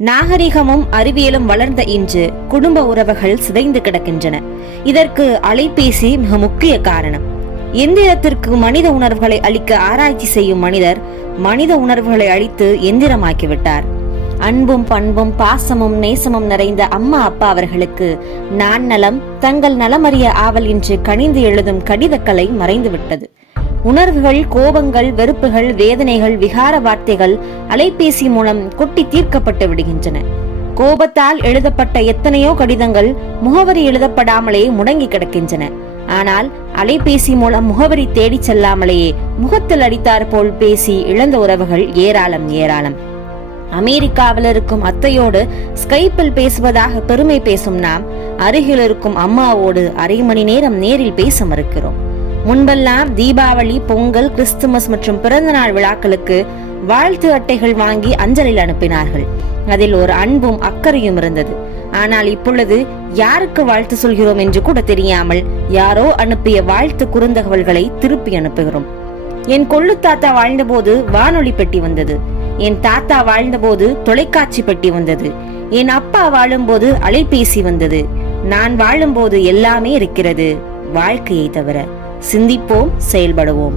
நாகரிகமும் அறிவியலும் வளர்ந்த இன்று குடும்ப உறவுகள் சிதைந்து கிடக்கின்றன. இதற்கு அலைபேசி மிக முக்கிய காரணம். எந்திரத்திற்கு மனித உணர்வுகளை அளிக்க ஆராய்ச்சி செய்யும் மனிதர் மனித உணர்வுகளை அளித்து எந்திரமாக்கிவிட்டார். அன்பும் பண்பும் பாசமும் நேசமும் நிறைந்த அம்மா அப்பா அவர்களுக்கு நான் நலம் தங்கள் நலமறிய ஆவல் என்று கனிந்து எழுதும் கடிதக்கலை மறைந்துவிட்டது. உணர்வுகள், கோபங்கள், வெறுப்புகள், வேதனைகள், விகார வார்த்தைகள் அலைபேசி மூலம் கொட்டி தீர்க்கப்பட்டு விடுகின்றன. கோபத்தால் எழுதப்பட்ட எத்தனையோ கடிதங்கள் முகவரி எழுதப்படாமலே முடங்கி கிடக்கின்றன. ஆனால் அலைபேசி மூலம் முகவரி தேடி செல்லாமலேயே முகத்தில் அடித்தார் போல் பேசி இழந்த உறவுகள் ஏராளம் ஏராளம். அமெரிக்காவில் இருக்கும் அத்தையோடு ஸ்கைப்பில் பேசுவதாக பெருமை பேசும் நாம் அருகில் இருக்கும் அம்மாவோடு அரை மணி நேரம் நேரில் பேச மறுக்கிறோம். முன்பெல்லாம் தீபாவளி, பொங்கல், கிறிஸ்துமஸ் மற்றும் பிறந்த நாள் விழாக்களுக்கு வாழ்த்து அட்டைகள் வாங்கி அஞ்சலில் அனுப்பினார்கள். அதில் ஒரு அன்பும் அக்கறையும் இருந்தது. ஆனால் இப்பொழுது யாருக்கு வாழ்த்து சொல்கிறோம் என்று கூட தெரியாமல் யாரோ அனுப்பிய வாழ்த்து குறுந்தகவல்களை திருப்பி அனுப்புகிறோம். என் கொள்ளு தாத்தா வாழ்ந்தபோது வானொலி பெட்டி வந்தது. என் தாத்தா வாழ்ந்தபோது தொலைக்காட்சி பெட்டி வந்தது. என் அப்பா வாழும்போது அலைபேசி வந்தது. நான் வாழும்போது எல்லாமே இருக்கிறது, வாழ்க்கையை தவிர. சிந்திப்போம், செயல்படுவோம்.